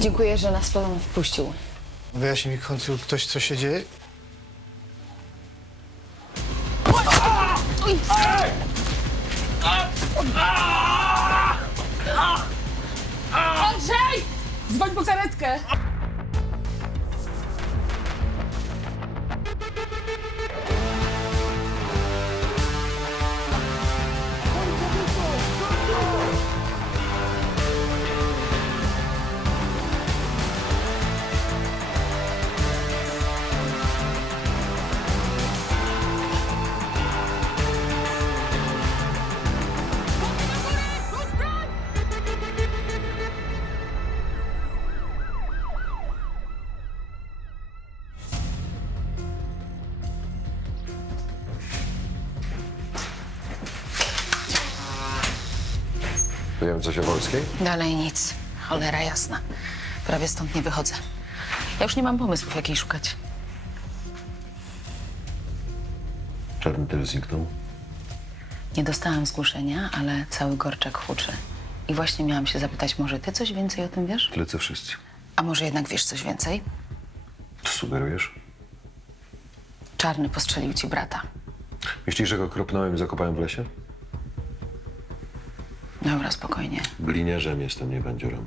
Dziękuję, że nas pan wpuścił. Wyjaśnij mi w końcu ktoś, co się dzieje. Andrzej! Dzwoń po karetkę! Wiemy coś o Wolskiej? Dalej nic. Cholera jasna. Prawie stąd nie wychodzę. Ja już nie mam pomysłów, jak jej szukać. Czarny też zniknął. Nie dostałam zgłoszenia, ale cały Gorczak huczy. I właśnie miałam się zapytać, może ty coś więcej o tym wiesz? Tyle co wszyscy. A może jednak wiesz coś więcej? Co sugerujesz? Czarny postrzelił ci brata. Myślisz, że go kropnąłem i zakopałem w lesie? Dobra, spokojnie. Gliniarzem jestem, nie bandziorem.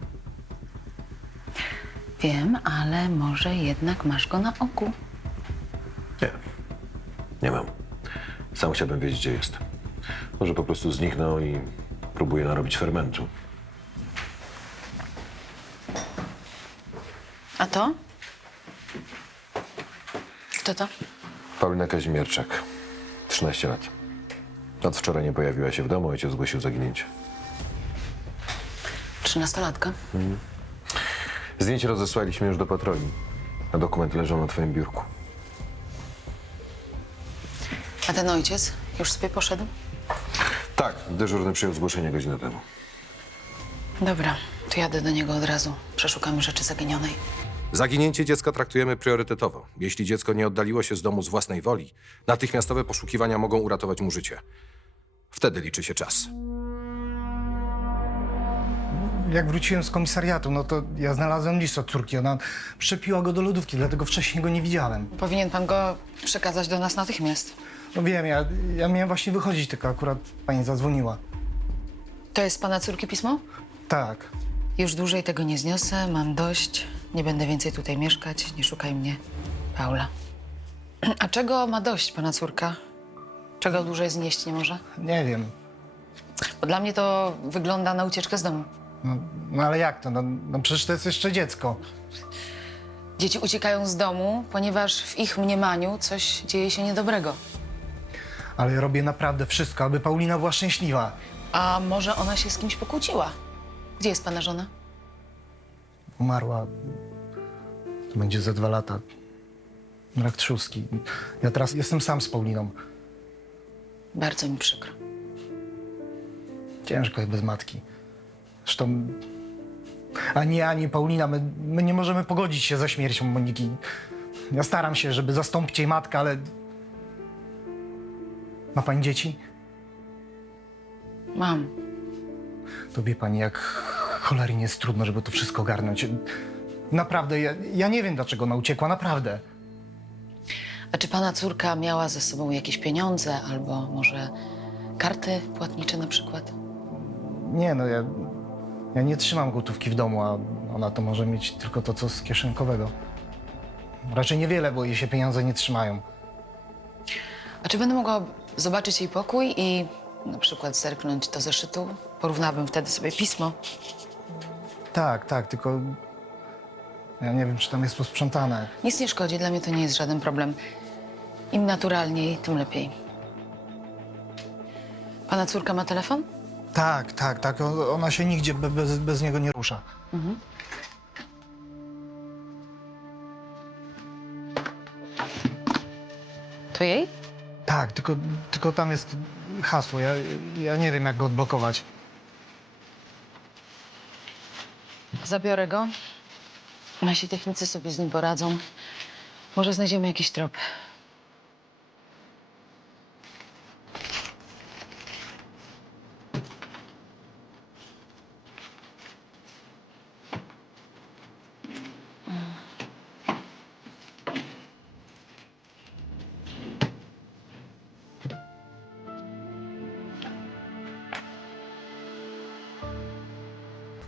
Wiem, ale może jednak masz go na oku. Nie. Nie mam. Sam chciałbym wiedzieć, gdzie jest. Może po prostu zniknął i próbuje narobić fermentu. A to? Kto to? Paulina Kazimierczak. 13 lat. Od wczoraj nie pojawiła się w domu, ojciec zgłosił zaginięcie. 13-latka? Zdjęcie rozesłaliśmy już do patroli. A dokument leżał na twoim biurku. A ten ojciec już sobie poszedł? Tak, dyżurny przyjął zgłoszenie godzinę temu. Dobra, to jadę do niego od razu. Przeszukamy rzeczy zaginionej. Zaginięcie dziecka traktujemy priorytetowo. Jeśli dziecko nie oddaliło się z domu z własnej woli, natychmiastowe poszukiwania mogą uratować mu życie. Wtedy liczy się czas. Jak wróciłem z komisariatu, no to ja znalazłem list od córki. Ona przepiła go do lodówki, dlatego wcześniej go nie widziałem. Powinien pan go przekazać do nas natychmiast. No wiem, ja miałem właśnie wychodzić, tylko akurat pani zadzwoniła. To jest pana córki pismo? Tak. Już dłużej tego nie zniosę, mam dość. Nie będę więcej tutaj mieszkać, nie szukaj mnie. Paula. A czego ma dość pana córka? Czego dłużej znieść nie może? Nie wiem. Bo dla mnie to wygląda na ucieczkę z domu. No ale jak to? No przecież to jest jeszcze dziecko. Dzieci uciekają z domu, ponieważ w ich mniemaniu coś dzieje się niedobrego. Ale ja robię naprawdę wszystko, aby Paulina była szczęśliwa. A może ona się z kimś pokłóciła? Gdzie jest pana żona? Umarła. To będzie za 2 lata. Rak trzustki. Ja teraz jestem sam z Pauliną. Bardzo mi przykro. Ciężko jest bez matki. Zresztą ani ja, ani Paulina, my nie możemy pogodzić się ze śmiercią Moniki. Ja staram się, żeby zastąpić jej matkę, ale... Ma pani dzieci? Mam. To wie pani, jak cholernie jest trudno, żeby to wszystko ogarnąć. Naprawdę, ja nie wiem, dlaczego ona uciekła, naprawdę. A czy pana córka miała ze sobą jakieś pieniądze albo może karty płatnicze na przykład? Nie, no ja nie trzymam gotówki w domu, a ona to może mieć tylko to, co z kieszonkowego. Raczej niewiele, bo jej się pieniądze nie trzymają. A czy będę mogła zobaczyć jej pokój i na przykład zerknąć do zeszytu? Porównałabym wtedy sobie pismo. Tak, tylko... Ja nie wiem, czy tam jest posprzątane. Nic nie szkodzi, dla mnie to nie jest żaden problem. Im naturalniej, tym lepiej. Pana córka ma telefon? Tak. Ona się nigdzie bez niego nie rusza. To jej? Tak, tylko tam jest hasło. Ja nie wiem, jak go odblokować. Zabiorę go. Nasi technicy sobie z nim poradzą. Może znajdziemy jakiś trop.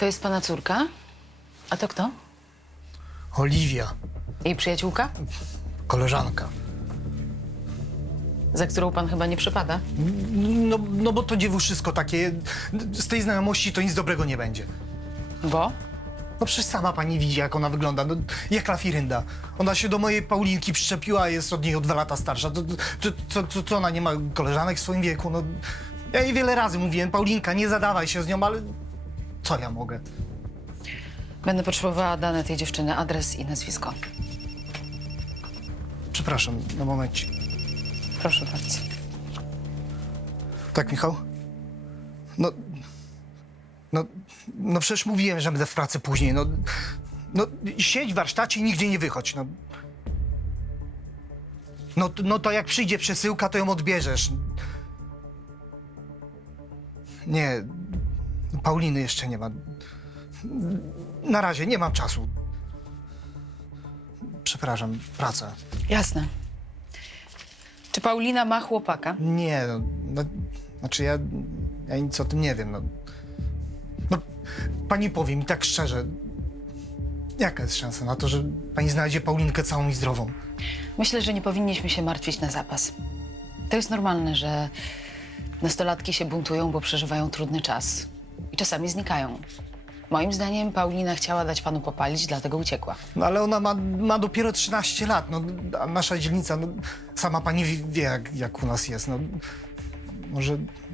To jest pana córka? A to kto? Oliwia, Jej przyjaciółka? koleżanka. Za którą pan chyba nie przypada? No bo to dziewuszczysko takie, z tej znajomości to nic dobrego nie będzie. Bo? No przecież sama pani widzi, jak ona wygląda, no, jak lafirynda. Ona się do mojej Paulinki przyczepiła, a jest od niej o 2 lata starsza. Co ona nie ma koleżanek w swoim wieku? No, ja jej wiele razy mówiłem, Paulinka, nie zadawaj się z nią, ale co ja mogę? Będę potrzebowała dane tej dziewczyny, adres i nazwisko. Przepraszam, na momencie. Proszę bardzo. Tak, Michał? No przecież mówiłem, że będę w pracy później, no siedź w warsztacie i nigdzie nie wychodź, no. No to jak przyjdzie przesyłka, to ją odbierzesz. Nie, Pauliny jeszcze nie ma. Na razie, nie mam czasu. Przepraszam, praca. Jasne. Czy Paulina ma chłopaka? Nie, znaczy ja nic o tym nie wiem, No, pani powie mi tak szczerze, jaka jest szansa na to, że pani znajdzie Paulinkę całą i zdrową? Myślę, że nie powinniśmy się martwić na zapas. To jest normalne, że nastolatki się buntują, bo przeżywają trudny czas. I czasami znikają. Moim zdaniem Paulina chciała dać panu popalić, dlatego uciekła. No ale ona ma dopiero 13 lat, no, a nasza dzielnica, no, sama pani wie, jak u nas jest, no.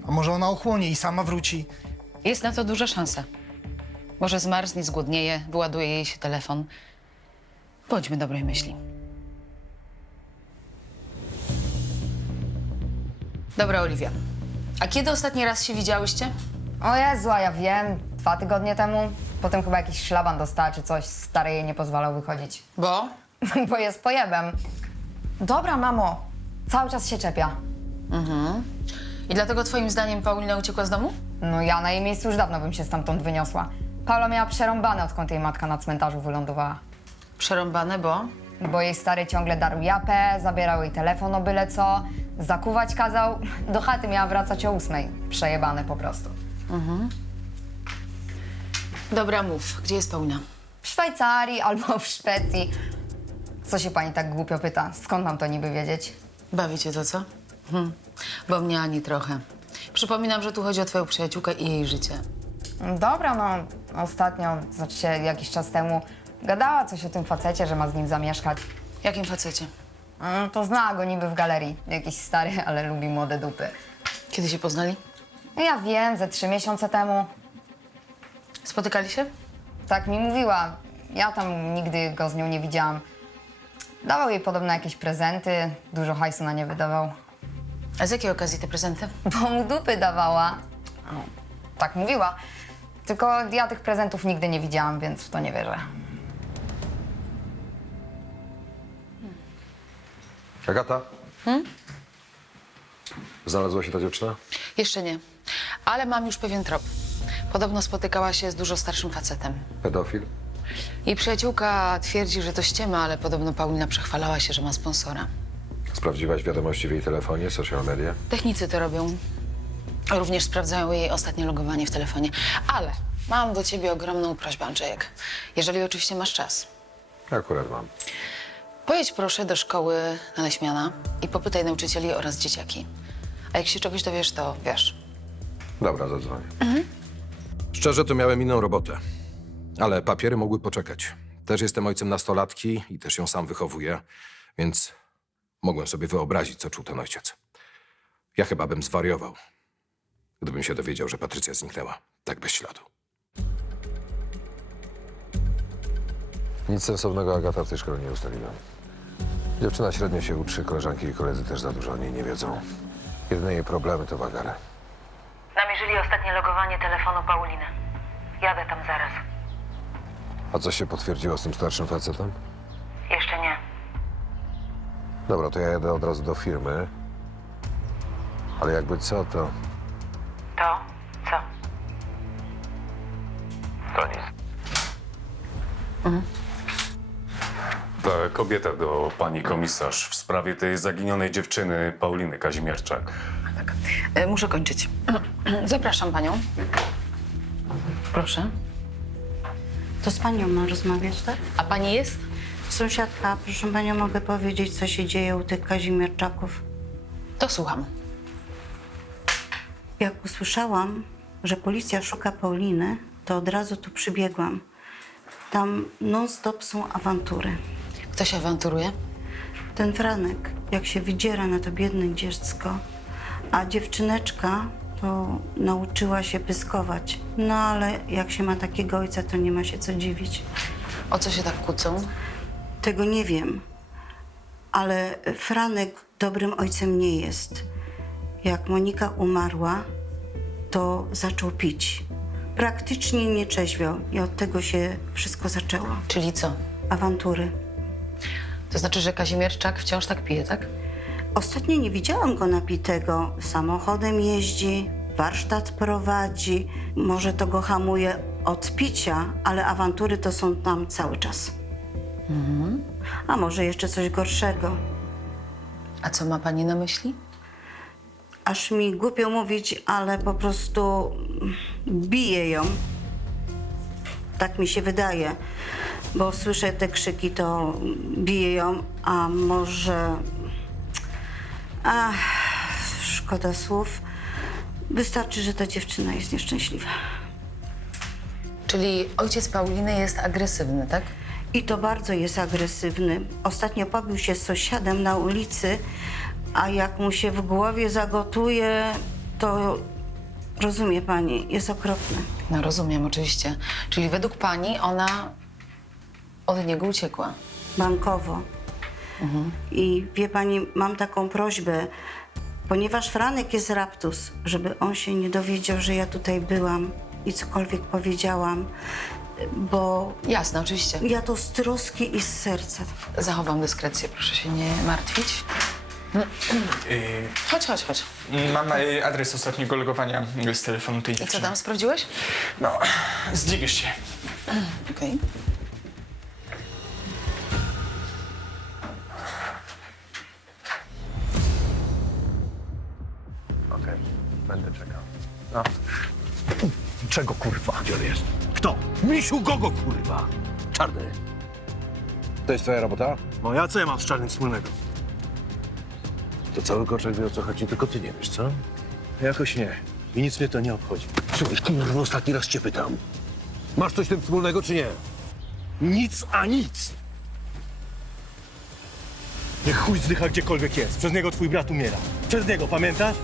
Może ona ochłonie i sama wróci? Jest na to duża szansa. Może zmarznie, zgłodnieje, wyładuje jej się telefon. Bądźmy dobrej myśli. Dobra, Oliwia. A kiedy ostatni raz się widziałyście? O Jezu, a ja wiem, 2 tygodnie temu. Potem chyba jakiś szlaban dostała czy coś. Stary jej nie pozwalał wychodzić. Bo? Bo jest pojebem. Dobra, mamo. Cały czas się czepia. I dlatego twoim zdaniem Paulina uciekła z domu? No ja na jej miejscu już dawno bym się stamtąd wyniosła. Paula miała przerąbane, odkąd jej matka na cmentarzu wylądowała. Przerąbane, bo? Bo jej stary ciągle darł japę, zabierał jej telefon o byle co, zakuwać kazał. Do chaty miała wracać o 8:00. Przejebane po prostu. Dobra, mów. Gdzie jest Paulina? W Szwajcarii albo w Szwecji. Co się pani tak głupio pyta? Skąd mam to niby wiedzieć? Bawi cię to, co? Bo mnie ani trochę. Przypominam, że tu chodzi o twoją przyjaciółkę i jej życie. Dobra, no ostatnio, znaczy się jakiś czas temu, gadała coś o tym facecie, że ma z nim zamieszkać. Jakim facecie? To znała go niby w galerii. Jakiś stary, ale lubi młode dupy. Kiedy się poznali? No ja wiem, ze 3 miesiące temu. Spotykali się? Tak mi mówiła. Ja tam nigdy go z nią nie widziałam. Dawał jej podobno jakieś prezenty, dużo hajsu na nie wydawał. A z jakiej okazji te prezenty? Bo mu dupy dawała. No, tak mówiła. Tylko ja tych prezentów nigdy nie widziałam, więc w to nie wierzę. Agata? Znalazła się ta dziewczyna? Jeszcze nie. Ale mam już pewien trop. Podobno spotykała się z dużo starszym facetem. Pedofil? Jej przyjaciółka twierdzi, że to ściema, ale podobno Paulina przechwalała się, że ma sponsora. Sprawdziłaś wiadomości w jej telefonie, social media? Technicy to robią. Również sprawdzają jej ostatnie logowanie w telefonie. Ale mam do ciebie ogromną prośbę, Andrzejek. Jeżeli oczywiście masz czas. Akurat mam. Pojedź proszę do szkoły na Leśmiana i popytaj nauczycieli oraz dzieciaki. A jak się czegoś dowiesz, to wiesz. Dobra, zadzwonię. Szczerze, to miałem inną robotę. Ale papiery mogły poczekać. Też jestem ojcem nastolatki i też ją sam wychowuję, więc mogłem sobie wyobrazić, co czuł ten ojciec. Ja chyba bym zwariował, gdybym się dowiedział, że Patrycja zniknęła. Tak bez śladu. Nic sensownego Agata w tej szkole nie ustaliła. Dziewczyna średnio się uczy, koleżanki i koledzy też za dużo o niej nie wiedzą. Jedyne jej problemy to wagary. Namierzyli ostatnie logowanie telefonu Pauliny. Jadę tam zaraz. A co się potwierdziło z tym starszym facetem? Jeszcze nie. Dobra, to ja jadę od razu do firmy. Ale jakby co, to... To? Co? To nic. Ta kobieta do pani komisarz w sprawie tej zaginionej dziewczyny Pauliny Kazimierczak. Tak. Muszę kończyć. Zapraszam panią. Proszę. To z panią mam rozmawiać, tak? A pani jest? Sąsiadka, proszę panią, mogę powiedzieć, co się dzieje u tych Kazimierczaków. To słucham. Jak usłyszałam, że policja szuka Pauliny, to od razu tu przybiegłam. Tam non-stop są awantury. Kto się awanturuje? Ten Franek, jak się wydziera na to biedne dziecko, a dziewczyneczka to nauczyła się pyskować. No ale jak się ma takiego ojca, to nie ma się co dziwić. O co się tak kłócą? Tego nie wiem, ale Franek dobrym ojcem nie jest. Jak Monika umarła, to zaczął pić. Praktycznie nie trzeźwiał i od tego się wszystko zaczęło. Czyli co? Awantury. To znaczy, że Kazimierczak wciąż tak pije, tak? Ostatnio nie widziałam go napitego. Samochodem jeździ, warsztat prowadzi. Może to go hamuje od picia, ale awantury to są tam cały czas. A może jeszcze coś gorszego. A co ma pani na myśli? Aż mi głupio mówić, ale po prostu bije ją. Tak mi się wydaje, bo słyszę te krzyki, to bije ją, a może... Ach, szkoda słów. Wystarczy, że ta dziewczyna jest nieszczęśliwa. Czyli ojciec Pauliny jest agresywny, tak? I to bardzo jest agresywny. Ostatnio pobił się z sąsiadem na ulicy, a jak mu się w głowie zagotuje, to rozumie pani, jest okropny. No rozumiem, oczywiście. Czyli według pani ona od niego uciekła. Bankowo. I wie pani, mam taką prośbę, ponieważ Franek jest raptus, żeby on się nie dowiedział, że ja tutaj byłam i cokolwiek powiedziałam, bo Jasne, oczywiście. ja to z troski i z serca. Zachowam dyskrecję, proszę się nie martwić. Chodź. Mam adres ostatniego logowania z telefonu tej I co dziewczyny. tam, sprawdziłeś? No, zdziwisz się. Okej. Okej, będę czekał. Czego kurwa? Gdzie on jest? Kto? Misiu Gogo kurwa! Czarny. To jest twoja robota? No ja co ja mam z czarnym wspólnego? To cały Korczak wie, o co chodzi, tylko ty nie wiesz, co? Jakoś nie. I nic mnie to nie obchodzi. Słuchaj, kurwa, ostatni raz cię pytam. Masz coś z tym wspólnego, czy nie? Nic a nic! Niech chuj zdycha gdziekolwiek jest. Przez niego twój brat umiera. Przez niego, pamiętasz?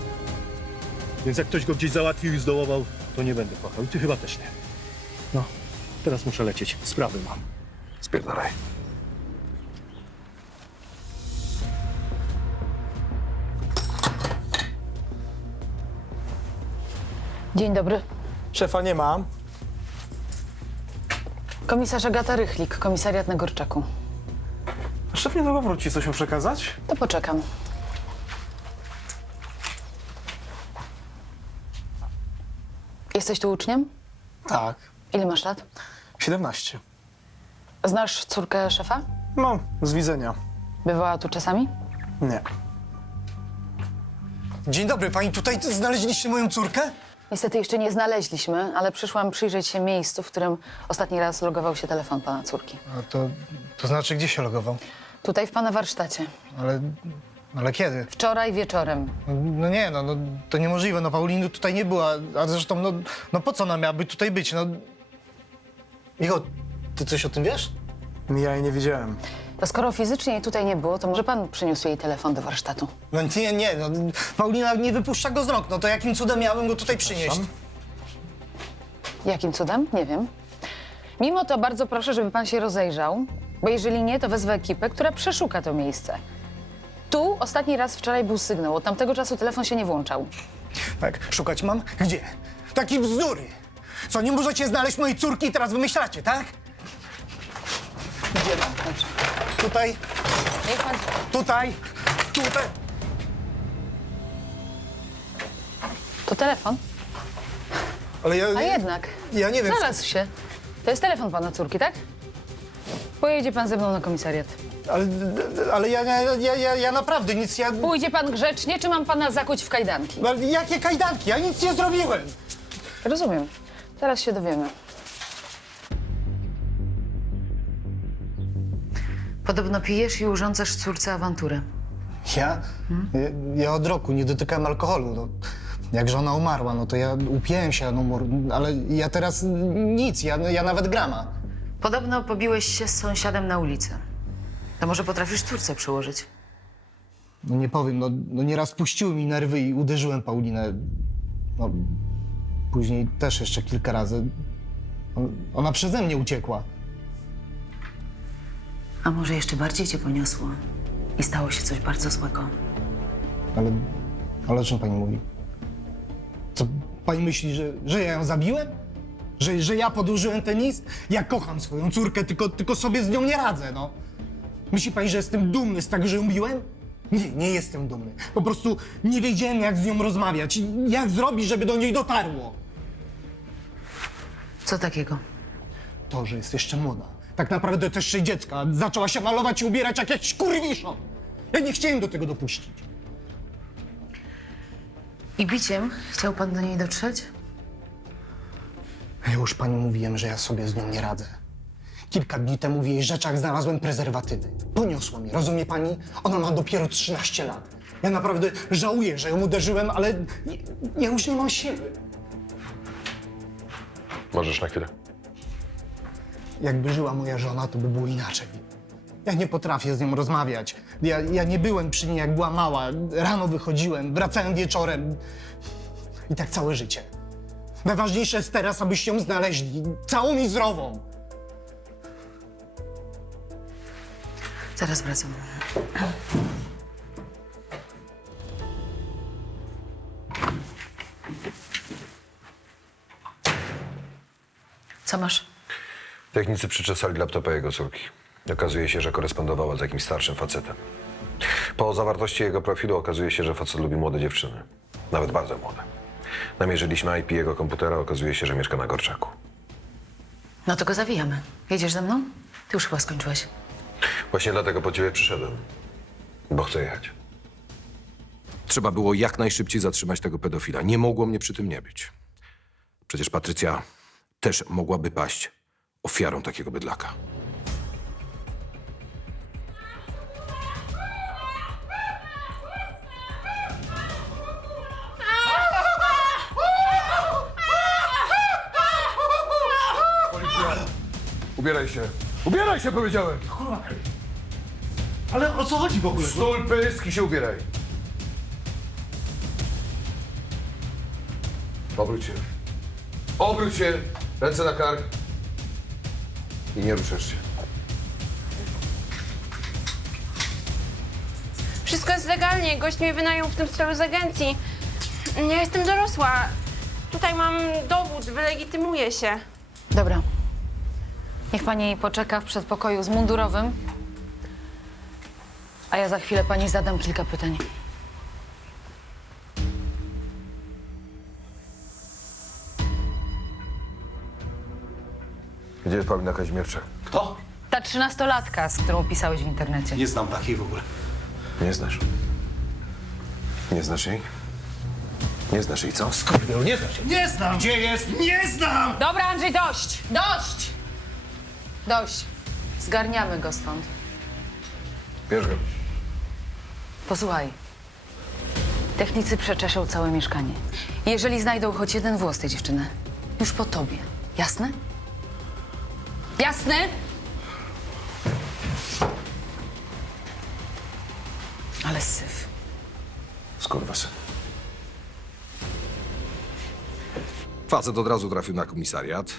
Więc jak ktoś go gdzieś załatwił i zdołował, to nie będę płakał. I ty chyba też nie. No, teraz muszę lecieć. Sprawy mam. Spierdalaj. Dzień dobry. Szefa nie ma. Komisarz Agata Rychlik, komisariat na Gorczaku. Szef niedługo wróci. Coś mu przekazać? To poczekam. Jesteś tu uczniem? Tak. Ile masz lat? 17. Znasz córkę szefa? No, z widzenia. Bywała tu czasami? Nie. Dzień dobry, pani tutaj znaleźliście moją córkę? Niestety jeszcze nie znaleźliśmy, ale przyszłam przyjrzeć się miejscu, w którym ostatni raz logował się telefon pana córki. A to znaczy, gdzie się logował? Tutaj w pana warsztacie. Ale kiedy? Wczoraj wieczorem. No nie, no to niemożliwe, no Pauliny tutaj nie była, a zresztą, no po co ona miałaby tutaj być, no... Michał, ty coś o tym wiesz? Ja jej nie widziałem. To skoro fizycznie jej tutaj nie było, to może pan przyniósł jej telefon do warsztatu. No nie, no Paulina nie wypuszcza go z rąk, no to jakim cudem miałem go tutaj przynieść? Jakim cudem? Nie wiem. Mimo to bardzo proszę, żeby pan się rozejrzał, bo jeżeli nie, to wezwę ekipę, która przeszuka to miejsce. Tu ostatni raz wczoraj był sygnał, od tamtego czasu telefon się nie włączał. Tak, szukać mam? Gdzie? Takie bzdury! Co, nie możecie znaleźć mojej córki i teraz wymyślacie, tak? Gdzie mam? Tutaj, Niech pan... tutaj. To telefon? Ale ja... A jednak. Ja nie wiem... Znalazł się. To jest telefon pana córki, tak? Pojedzie pan ze mną na komisariat. Ale ja naprawdę nic, ja... Pójdzie pan grzecznie, czy mam pana zakuć w kajdanki? Ale jakie kajdanki? Ja nic nie zrobiłem! Rozumiem. Teraz się dowiemy. Podobno pijesz i urządzasz córce awanturę. Ja? Ja od roku nie dotykałem alkoholu. No, jak żona umarła, no to ja upiłem się, ale ja teraz nic, ja nawet grama. Podobno pobiłeś się z sąsiadem na ulicy. To może potrafisz córce przyłożyć? No nie powiem, no nieraz puściły mi nerwy i uderzyłem Paulinę. No, później też jeszcze kilka razy. Ona przeze mnie uciekła. A może jeszcze bardziej cię poniosło i stało się coś bardzo złego? Ale o czym pani mówi? Co, pani myśli, że ja ją zabiłem? Że ja podłożyłem ten list? Ja kocham swoją córkę, tylko sobie z nią nie radzę, no. Myśli pani, że jestem dumny z tego, że ją biłem? Nie jestem dumny. Po prostu nie wiedziałem, jak z nią rozmawiać, jak zrobić, żeby do niej dotarło. Co takiego? To, że jest jeszcze młoda. Tak naprawdę też jeszcze dziecka. Zaczęła się malować i ubierać jak jakiś kurwiszon. Ja nie chciałem do tego dopuścić. I biciem chciał pan do niej dotrzeć? Ja już pani mówiłem, że ja sobie z nią nie radzę. Kilka dni temu w jej rzeczach znalazłem prezerwatywy. Poniosło mnie, rozumie pani? Ona ma dopiero 13 lat. Ja naprawdę żałuję, że ją uderzyłem, ale ja już nie mam siły. Możesz na chwilę? Jakby żyła moja żona, to by było inaczej. Ja nie potrafię z nią rozmawiać. Ja nie byłem przy niej, jak była mała. Rano wychodziłem, wracałem wieczorem. I tak całe życie. Najważniejsze jest teraz, abyście ją znaleźli. Całą i zdrową. Zaraz wracam. Co masz? Technicy przyczesali laptopa jego córki. Okazuje się, że korespondowała z jakimś starszym facetem. Po zawartości jego profilu okazuje się, że facet lubi młode dziewczyny. Nawet bardzo młode. Namierzyliśmy IP jego komputera, okazuje się, że mieszka na Gorczaku. No to go zawijamy. Jedziesz ze mną? Ty już chyba skończyłeś. Właśnie dlatego po ciebie przyszedłem. Bo chcę jechać. Trzeba było jak najszybciej zatrzymać tego pedofila. Nie mogło mnie przy tym nie być. Przecież Patrycja też mogłaby paść ofiarą takiego bydlaka. Ubieraj się! Ubieraj się, powiedziałem! Ale o co chodzi w ogóle? Stul pysk i się ubieraj. Obróć się. Obróć się! Ręce na kark. I nie ruszasz się. Wszystko jest legalnie. Gość mnie wynajął w tym celu z agencji. Ja jestem dorosła. Tutaj mam dowód, wylegitymuję się. Dobra. Niech pani poczeka w przedpokoju z mundurowym. A ja za chwilę pani zadam kilka pytań. Gdzie jest Paulina Kazimierczak? Kto? Ta 13-latka, z którą pisałeś w internecie. Nie znam takiej w ogóle. Nie znasz. Nie znasz jej? Nie znasz jej, co? Skurwiel, nie znasz się. Nie znam! Gdzie jest? Nie znam! Dobra, Andrzej, dość! Dość! Dość. Zgarniamy go stąd. Bierz go. Posłuchaj. Technicy przeczeszą całe mieszkanie. Jeżeli znajdą choć jeden włos tej dziewczyny, już po tobie. Jasne? Jasne? Ale syf. Skurwasyn. Facet od razu trafił na komisariat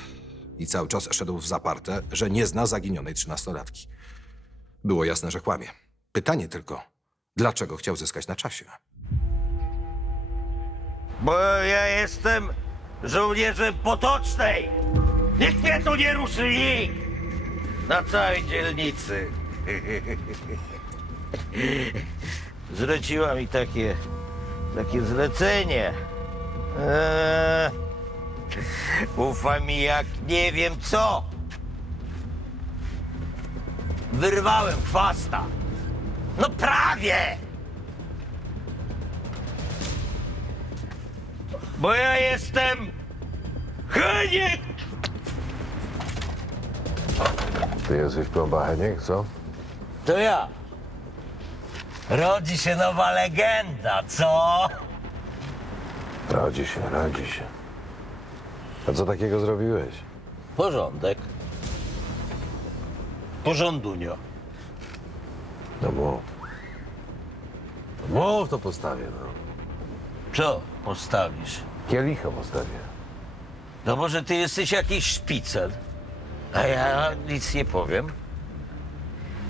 i cały czas szedł w zaparte, że nie zna zaginionej 13-latki. Było jasne, że kłamie. Pytanie tylko, dlaczego chciał zyskać na czasie? Bo ja jestem żołnierzem Potocznej. Nikt mnie tu nie ruszy, nikt! Na całej dzielnicy. Zleciła mi takie zlecenie. Ufa mi jak nie wiem co. Wyrwałem chwasta. No prawie! Bo ja jestem Heniek! Ty jesteś plomba Heniek, co? To ja. Rodzi się nowa legenda, co? Rodzi się, rodzi się. A co takiego zrobiłeś? Porządek. Porządunio. No mów. Mów, to postawię, no. Co postawisz? Kielicha postawię. No może ty jesteś jakiś szpicel, a ja nic nie powiem.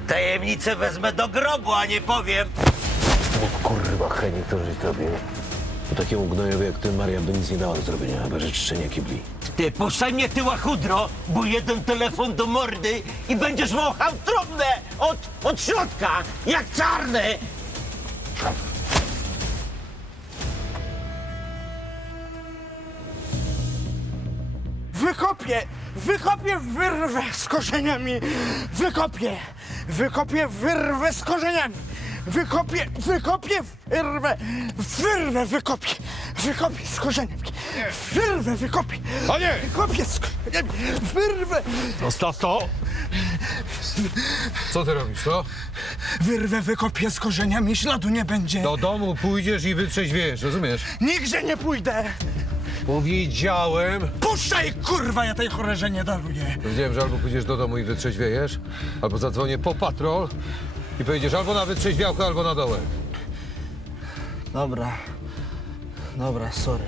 Tajemnicę wezmę do grobu, a nie powiem. O kurwa, Henik, to żeś zrobił. To takiemu gnojowi jak ty, Marian, by nic nie dała do zrobienia, chyba że czczenie kibli. Ty, puszczaj mnie, ty łachudro, bo jeden telefon do mordy i będziesz wąchał trumnę od środka, jak czarny. Wykopię wyrwę z korzeniami. Wykopię wyrwę z korzeniami. Wykopię z korzeniami. Wykopię. Panie! Wykopię z korzeniami. Wyrwę. Zostaw to! Co ty robisz, co? Wyrwę, wykopię z korzeniami, śladu nie będzie. Do domu pójdziesz i wytrzeźwiejesz, rozumiesz? Nigdzie nie pójdę. Powiedziałem. Puszczaj, kurwa, ja tej choręże nie daruję. Powiedziałem, że albo pójdziesz do domu i wytrzeźwiejesz, albo zadzwonię po patrol i pojedziesz albo na wytrzeźwiałkę, albo na dołek. Dobra, sorry.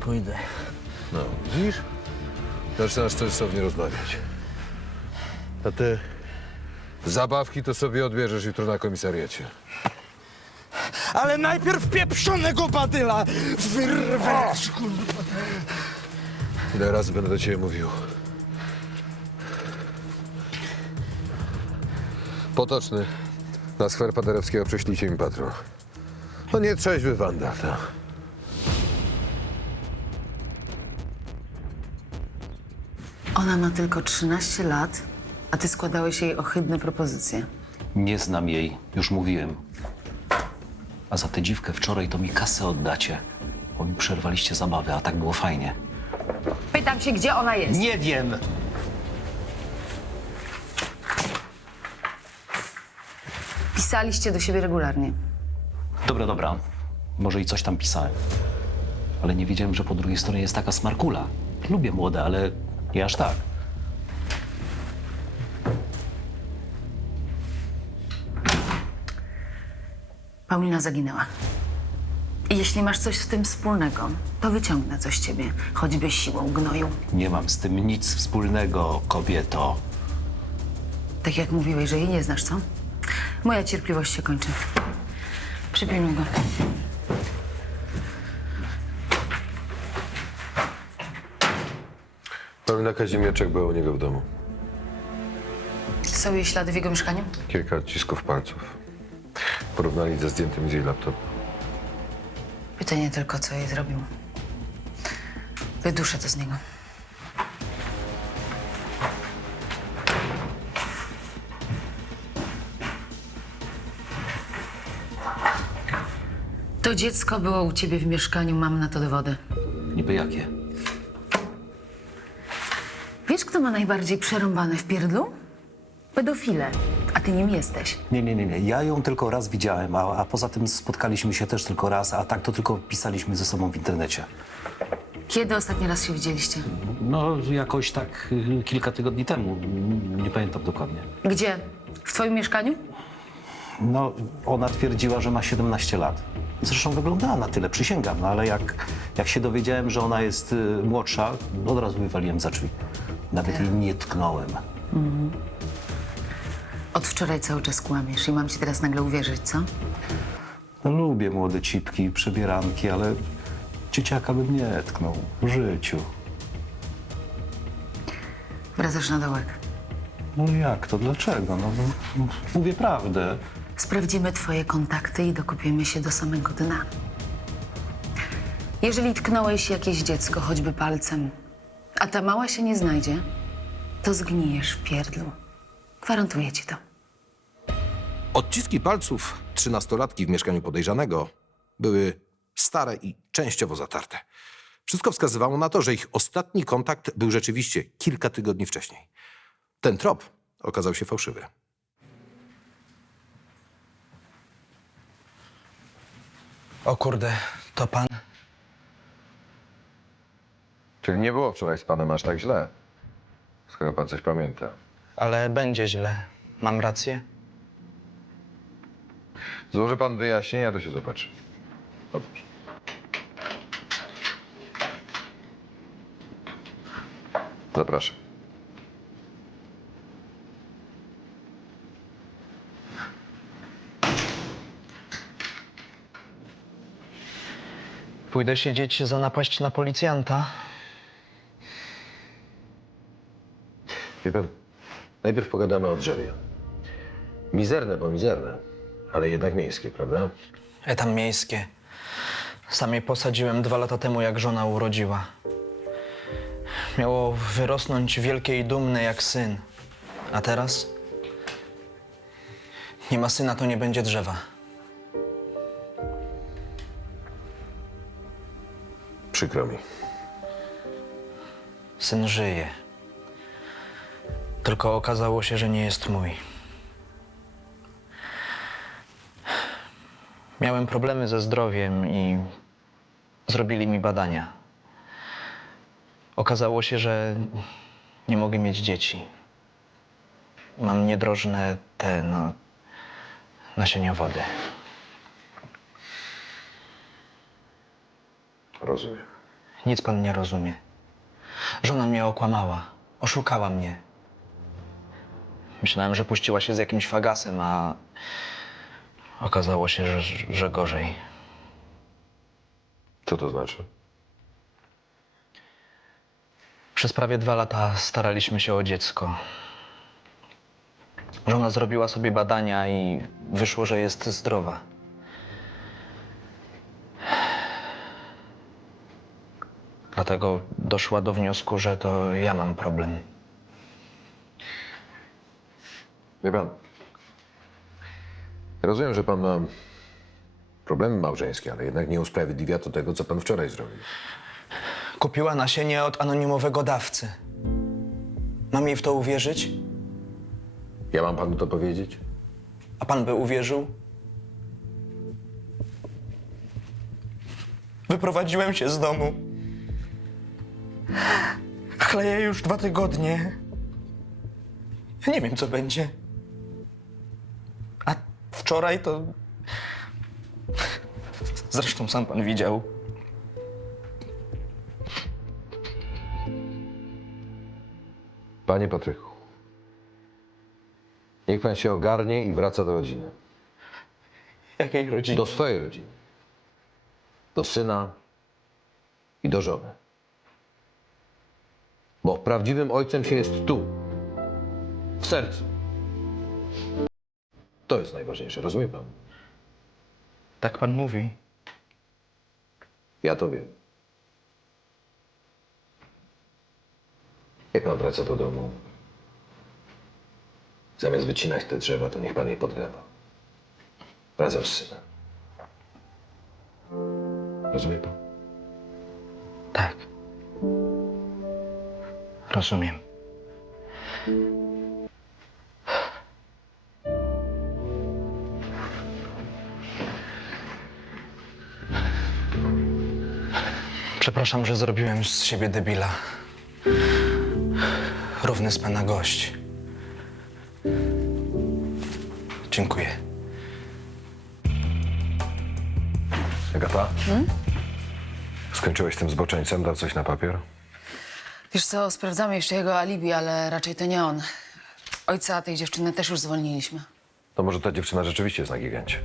Pójdę. No, widzisz? Zaczynasz sensownie rozmawiać. A ty zabawki to sobie odbierzesz jutro na komisariacie. Ale najpierw pieprzonego badyla wyrwę. Kurwa. Ile razy będę do ciebie mówił? Potoczny. Na skwer Paderewskiego prześlijcie mi patrol. To nie trzeźwy wandal, to. Ona ma tylko 13 lat, a ty składałeś jej ohydne propozycje. Nie znam jej, już mówiłem. A za tę dziwkę wczoraj to mi kasę oddacie, bo mi przerwaliście zabawę, a tak było fajnie. Pytam się, gdzie ona jest. Nie wiem. Pisaliście do siebie regularnie. Dobra, może i coś tam pisałem. Ale nie wiedziałem, że po drugiej stronie jest taka smarkula. Lubię młode, ale nie aż tak. Paulina zaginęła. I jeśli masz coś z tym wspólnego, to wyciągnę coś z ciebie, choćby siłą gnoju. Nie mam z tym nic wspólnego, kobieto. Tak jak mówiłeś, że jej nie znasz, co? Moja cierpliwość się kończy. Przypilnuj go. Paulina Kazimierczak była u niego w domu. Są jej ślady w jego mieszkaniu? Kilka odcisków palców. Porównali ze zdjętym z jej laptopu. Pytanie tylko, co jej zrobił. Wyduszę to z niego. To dziecko było u ciebie w mieszkaniu, mam na to dowody. Niby jakie? Wiesz, kto ma najbardziej przerąbane w pierdlu? Pedofile, a ty nim jesteś. Nie. Ja ją tylko raz widziałem, a poza tym spotkaliśmy się też tylko raz, a tak to tylko pisaliśmy ze sobą w internecie. Kiedy ostatni raz się widzieliście? No, jakoś tak kilka tygodni temu. Nie pamiętam dokładnie. Gdzie? W twoim mieszkaniu? No, ona twierdziła, że ma 17 lat. Zresztą wyglądała na tyle, przysięgam, no ale jak się dowiedziałem, że ona jest młodsza, od razu wywaliłem za drzwi. Nawet jej nie tknąłem. Od wczoraj cały czas kłamiesz i mam ci teraz nagle uwierzyć, co? No, lubię młode cipki, przebieranki, ale dzieciaka bym nie tknął w życiu. Wracasz na dołek. No jak to? Dlaczego? No, mówię prawdę. Sprawdzimy twoje kontakty i dokopiemy się do samego dna. Jeżeli tknąłeś jakieś dziecko, choćby palcem, a ta mała się nie znajdzie, to zgnijesz w pierdlu. Gwarantuję ci to. Odciski palców 13-latki w mieszkaniu podejrzanego były stare i częściowo zatarte. Wszystko wskazywało na to, że ich ostatni kontakt był rzeczywiście kilka tygodni wcześniej. Ten trop okazał się fałszywy. O kurde, to pan? Czyli nie było wczoraj z panem aż tak źle, skoro pan coś pamięta. Ale będzie źle. Mam rację? Złoży pan wyjaśnienia, to się zobaczy. Dobrze. Zapraszam. Pójdę siedzieć za napaść na policjanta. Wie pan, najpierw pogadamy o drzewie. Mizerne, bo mizerne, ale jednak miejskie, prawda? Tam miejskie. Sam je posadziłem 2 lata temu, jak żona urodziła. Miało wyrosnąć wielkie i dumne jak syn. A teraz? Nie ma syna, to nie będzie drzewa. Przykro mi. Syn żyje. Tylko okazało się, że nie jest mój. Miałem problemy ze zdrowiem i zrobili mi badania. Okazało się, że nie mogę mieć dzieci. Mam niedrożne nasieniowody. Rozumiem. Nic pan nie rozumie. Żona mnie okłamała. Oszukała mnie. Myślałem, że puściła się z jakimś fagasem, a okazało się, że gorzej. Co to znaczy? Przez prawie 2 lata staraliśmy się o dziecko. Żona zrobiła sobie badania i wyszło, że jest zdrowa. Dlatego doszła do wniosku, że to ja mam problem. Wie pan, rozumiem, że pan ma problemy małżeńskie, ale jednak nie usprawiedliwia to tego, co pan wczoraj zrobił. Kupiła nasienie od anonimowego dawcy. Mam jej w to uwierzyć? Ja mam panu to powiedzieć? A pan by uwierzył? Wyprowadziłem się z domu. Chleję już 2 tygodnie. Ja nie wiem, co będzie. A wczoraj to... Zresztą sam pan widział. Panie Patryku, niech pan się ogarnie i wraca do rodziny. Jakiej rodziny? Do swojej rodziny. Do syna i do żony. Bo prawdziwym ojcem się jest tu, w sercu. To jest najważniejsze, rozumie pan? Tak pan mówi. Ja to wiem. Jak pan wraca do domu, zamiast wycinać te drzewa, to niech pan je podlewa. Razem z synem. Rozumie pan? Tak. Rozumiem. Przepraszam, że zrobiłem z siebie debila. Równy z pana gość. Dziękuję. Agata? Skończyłeś z tym zboczeńcem? Dał coś na papier? Wiesz co, sprawdzamy jeszcze jego alibi, ale raczej to nie on. Ojca tej dziewczyny też już zwolniliśmy. To może ta dziewczyna rzeczywiście jest na gigancie.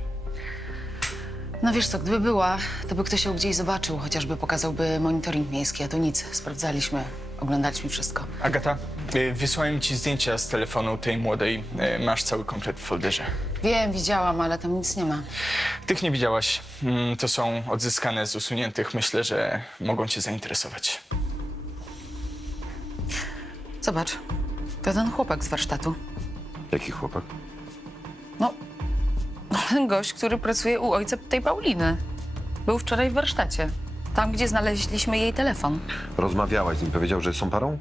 No wiesz co, gdyby była, to by ktoś ją gdzieś zobaczył, chociażby pokazałby monitoring miejski, a to nic. Sprawdzaliśmy, oglądaliśmy wszystko. Agata, wysłałem ci zdjęcia z telefonu tej młodej. Masz cały komplet w folderze. Wiem, widziałam, ale tam nic nie ma. Tych nie widziałaś. To są odzyskane z usuniętych. Myślę, że mogą cię zainteresować. Zobacz, to ten chłopak z warsztatu. Jaki chłopak? No, ten gość, który pracuje u ojca tej Pauliny. Był wczoraj w warsztacie. Tam, gdzie znaleźliśmy jej telefon. Rozmawiałaś z nim, powiedział, że są parą?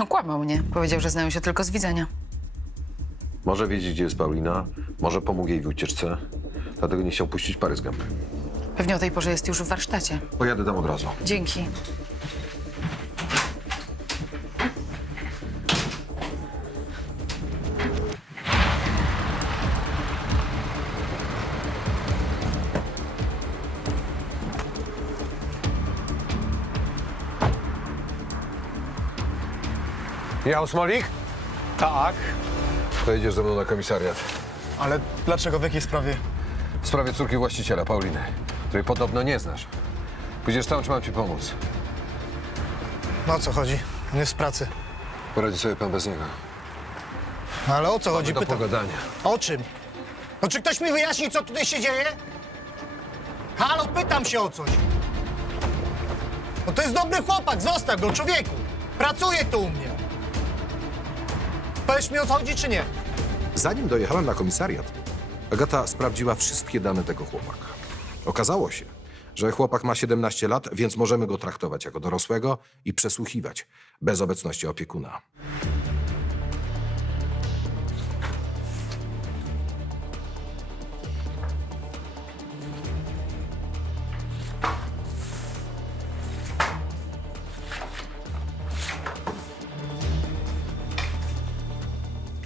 Okłamał mnie. Powiedział, że znają się tylko z widzenia. Może wiedzieć, gdzie jest Paulina, może pomógł jej w ucieczce, dlatego nie chciał puścić pary z gęby. Pewnie o tej porze jest już w warsztacie. Pojadę tam od razu. Dzięki. Jechał Smolik? Tak, Pojedziesz ze mną na komisariat. ale dlaczego, w jakiej sprawie? W sprawie córki właściciela, Pauliny, której podobno nie znasz. Pójdziesz tam, czy mam ci pomóc? No o co chodzi? On jest w pracy. Poradzi sobie pan bez niego. No ale o co chodzi? Do Pytam. pogadania. O czym? No czy ktoś mi wyjaśni, co tutaj się dzieje? Halo, pytam się o coś. No to jest dobry chłopak, zostaw go, człowieku. Pracuje tu u mnie. Powiesz mi, o co chodzi, czy nie? Zanim dojechałem na komisariat, Agata sprawdziła wszystkie dane tego chłopaka. Okazało się, że chłopak ma 17 lat, więc możemy go traktować jako dorosłego i przesłuchiwać bez obecności opiekuna.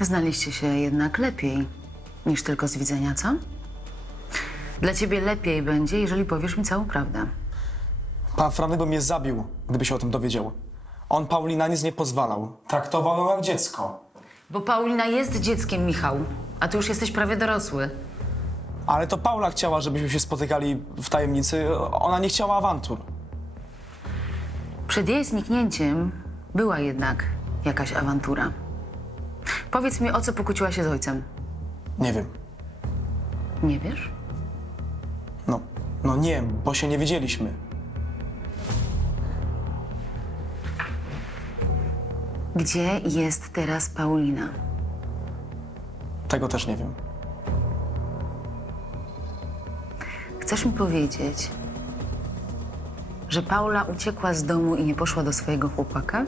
Znaliście się jednak lepiej niż tylko z widzenia, co? Dla ciebie lepiej będzie, jeżeli powiesz mi całą prawdę. Pan Franek by mnie zabił, gdyby się o tym dowiedział. On Paulina nic nie pozwalał. Traktował ją jak dziecko. Bo Paulina jest dzieckiem, Michał, a ty już jesteś prawie dorosły. Ale to Paula chciała, żebyśmy się spotykali w tajemnicy. Ona nie chciała awantur. Przed jej zniknięciem była jednak jakaś awantura. Powiedz mi, o co pokłóciła się z ojcem? Nie wiem. Nie wiesz? No nie, bo się nie wiedzieliśmy. Gdzie jest teraz Paulina? Tego też nie wiem. Chcesz mi powiedzieć, że Paula uciekła z domu i nie poszła do swojego chłopaka?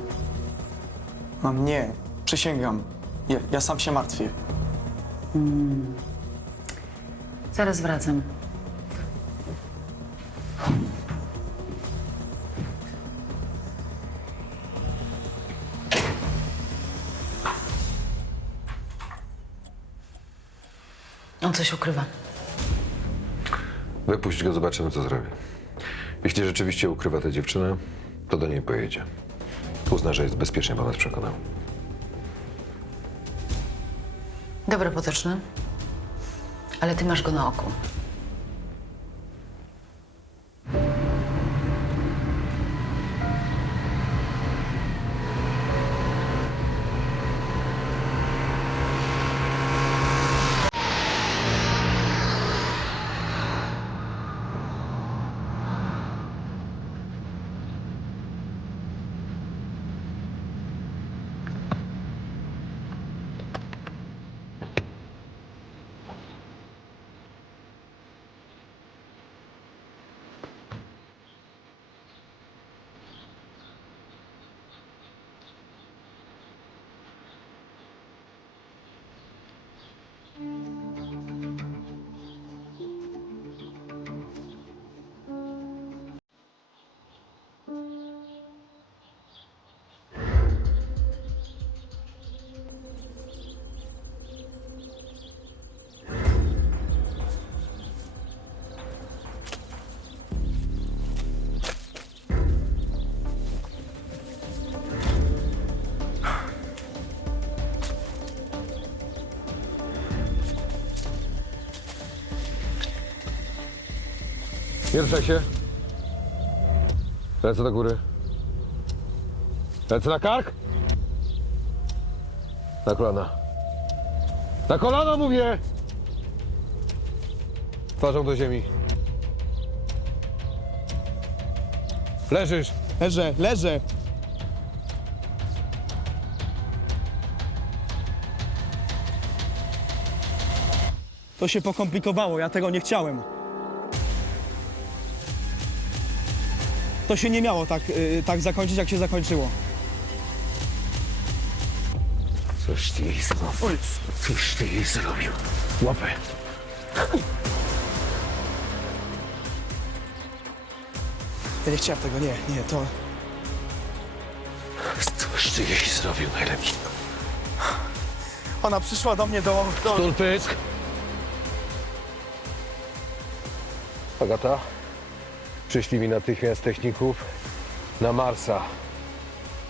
No nie, przysięgam. Ja sam się martwię. Zaraz wracam. On coś ukrywa. Wypuść go, zobaczymy, co zrobi. Jeśli rzeczywiście ukrywa tę dziewczynę, to do niej pojedzie. Uzna, że jest bezpiecznie, bo nas przekonał. Dobra, Potoczny. Ale ty masz go na oku. Nie ruszaj się. Ręce do góry. Ręce na kark. Na kolana. Na kolana, mówię! Twarzą do ziemi. Leżysz. Leżę. To się pokomplikowało, ja tego nie chciałem. To się nie miało tak zakończyć, jak się zakończyło. Coś ty jej zrobił. Coś ty jej zrobił. Łapę. Ja nie chciałem tego, nie, to... Cóż ty jej zrobił najlepiej? Ona przyszła do mnie do... Stulpysk! Agata, przyszli mi natychmiast techników na Marsa.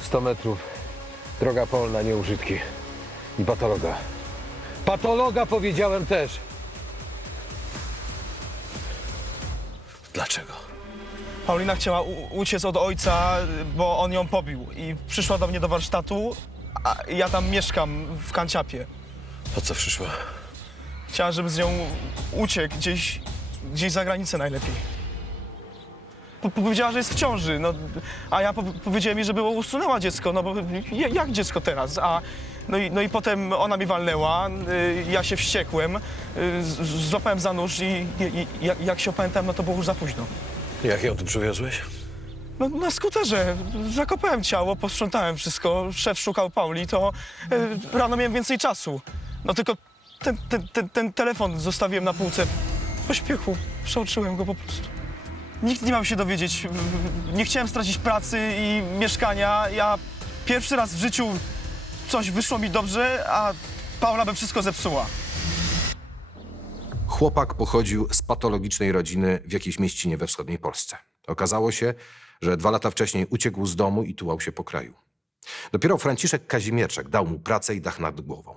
100 metrów. Droga polna, nieużytki. I patologa. Patologa powiedziałem też! Dlaczego? Paulina chciała uciec od ojca, bo on ją pobił. I przyszła do mnie do warsztatu, a ja tam mieszkam w Kanciapie. Po co przyszła? Chciała, żebym z nią uciekł gdzieś za granicę najlepiej. Powiedziała, że jest w ciąży, no, a ja powiedziałem jej, żeby usunęła dziecko, no bo jak dziecko teraz? No i potem ona mi walnęła, ja się wściekłem, złapałem za nóż i jak się opętałem, no to było już za późno. Jak ją tu przywiozłeś? No, na skuterze. Zakopałem ciało, posprzątałem wszystko, szef szukał Pauli, to rano miałem więcej czasu. No tylko ten telefon zostawiłem na półce. W pośpiechu przeoczyłem go po prostu. Nikt nie miał się dowiedzieć. Nie chciałem stracić pracy i mieszkania. Ja pierwszy raz w życiu coś wyszło mi dobrze, a Paula by wszystko zepsuła. Chłopak pochodził z patologicznej rodziny w jakiejś mieścinie we wschodniej Polsce. Okazało się, że 2 lata wcześniej uciekł z domu i tułał się po kraju. Dopiero Franciszek Kazimierczak dał mu pracę i dach nad głową.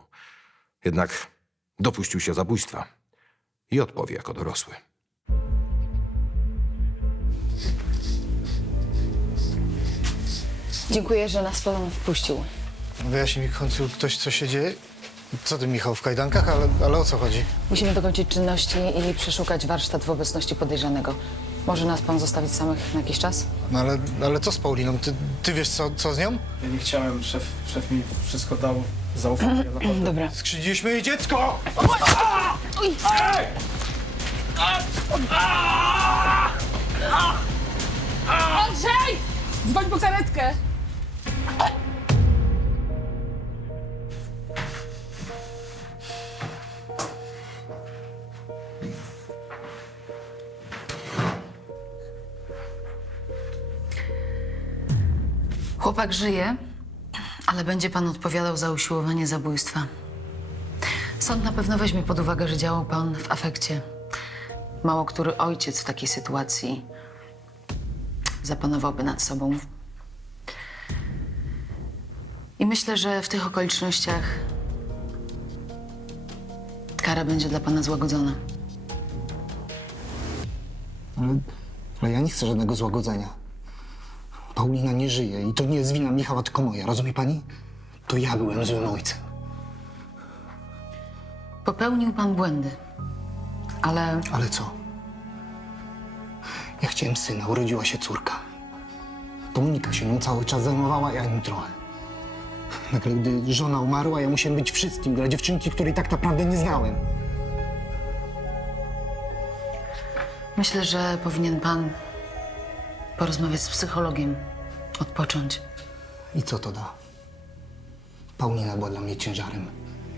Jednak dopuścił się zabójstwa i odpowie jako dorosły. Dziękuję, że nas pan wpuścił. Wyjaśnij mi w końcu ktoś, co się dzieje. Co ty, Michał, w kajdankach? Ale o co chodzi? Musimy dokończyć czynności i przeszukać warsztat w obecności podejrzanego. Może nas pan zostawić samych na jakiś czas? No ale co z Pauliną? Ty wiesz, co z nią? Ja nie chciałem, szef mi wszystko dał, zaufał mi, naprawdę. Dobra. Skrzywdziliśmy jej dziecko! Andrzej! Dzwoń po karetkę! Chłopak żyje, ale będzie pan odpowiadał za usiłowanie zabójstwa. Sąd na pewno weźmie pod uwagę, że działał pan w afekcie. Mało który ojciec w takiej sytuacji zapanowałby nad sobą. I myślę, że w tych okolicznościach kara będzie dla pana złagodzona. Ale ja nie chcę żadnego złagodzenia. Paulina nie żyje i to nie jest wina Michała, tylko moja. Rozumie pani? To ja byłem złym ojcem. Popełnił pan błędy, ale Ale co? Ja chciałem syna, urodziła się córka. To Monika się nią cały czas zajmowała, ja nim trochę. Nagle, gdy żona umarła, ja musiałem być wszystkim dla dziewczynki, której tak naprawdę nie znałem. myślę, że powinien pan porozmawiać z psychologiem, odpocząć. I co to da? Paulina była dla mnie ciężarem.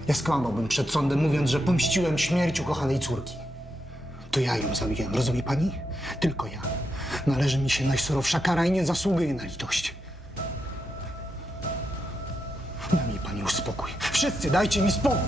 Ja skłamałbym przed sądem, mówiąc, że pomściłem śmierć ukochanej córki. To ja ją zabiłem, rozumie pani? Tylko ja. Należy mi się najsurowsza kara i nie zasługuję na litość. Daj mi pani już spokój. Wszyscy dajcie mi spokój!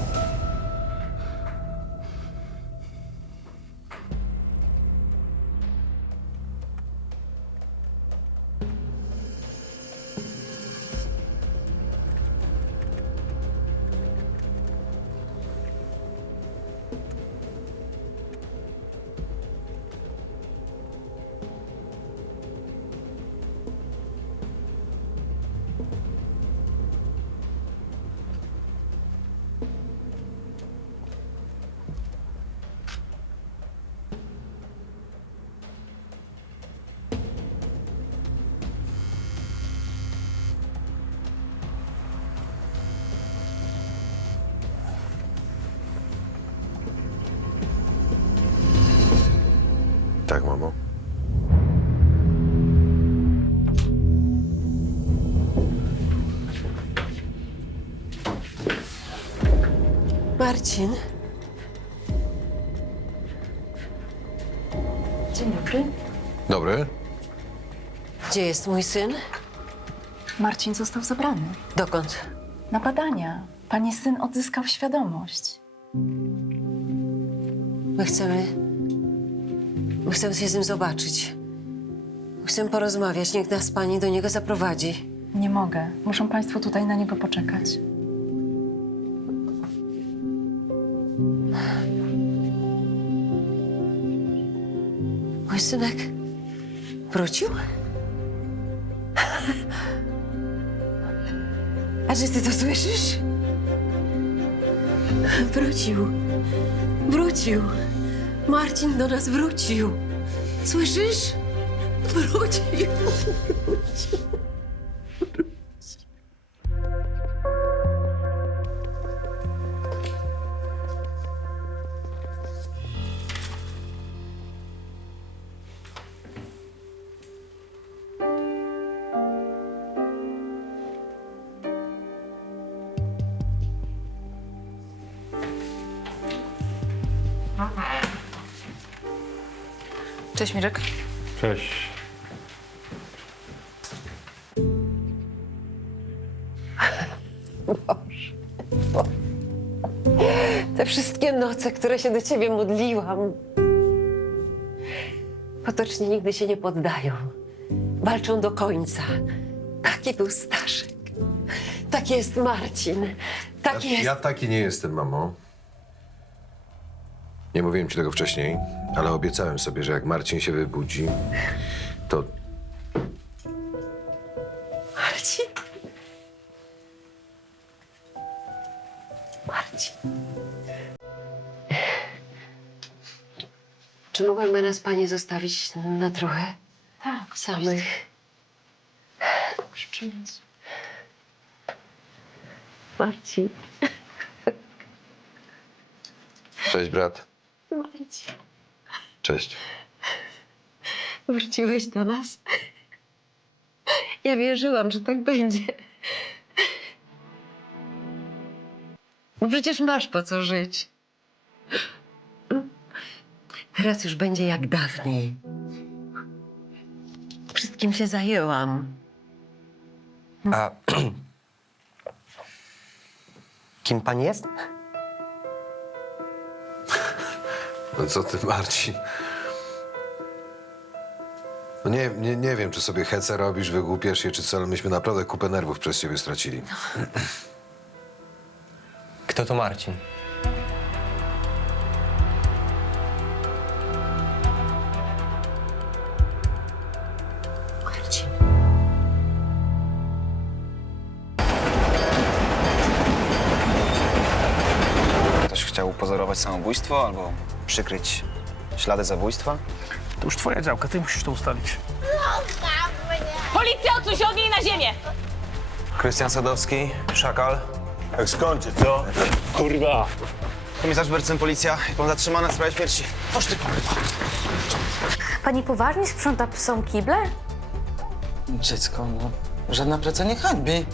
Tak, mamo. Marcin. Dzień dobry. Dobry. Gdzie jest mój syn? Marcin został zabrany. Dokąd? Na badania. Pani syn odzyskał świadomość. My chcemy się z nim zobaczyć. Chcemy porozmawiać. Niech nas pani do niego zaprowadzi. Nie mogę. Muszą państwo tutaj na niego poczekać. Mój synek wrócił? A czy ty to słyszysz? Wrócił. Wrócił. Marcin do nas wrócił. Słyszysz? Wrócił. Cześć, Mirek. Cześć. Te wszystkie noce, które się do ciebie modliłam, potocznie nigdy się nie poddają. Walczą do końca. Taki był Staszek. Taki jest Marcin. Taki jest... Ja taki nie jestem, mamo. Nie mówiłem ci tego wcześniej, ale obiecałem sobie, że jak Marcin się wybudzi, to... Marcin? Marcin. Czy mogłaby nas pani zostawić na trochę? Tak. Samych. Marcin. Cześć, brat. Marcin. Cześć. Wróciłeś do nas? Ja wierzyłam, że tak będzie. Bo przecież masz po co żyć. Teraz już będzie jak dawniej. Wszystkim się zajęłam. A kim pani jest? No co ty, Marcin? No nie wiem, czy sobie hece robisz, wygłupiasz się, czy co, ale myśmy naprawdę kupę nerwów przez ciebie stracili. Kto to Marcin? Marcin. Ktoś chciał upozorować samobójstwo albo przykryć ślady zabójstwa? To już twoja działka, ty musisz to ustalić. Policja, odsuń się od niej na ziemię! Krystian Sadowski, Szakal. Jak skończy, co? Kurwa! Komisarz Bercen, policja. Pan zatrzymany w sprawie śmierci. Toż ty, kurwa! Pani poważnie sprząta psom kible? Dziecko, no. Żadna praca nie hańbi.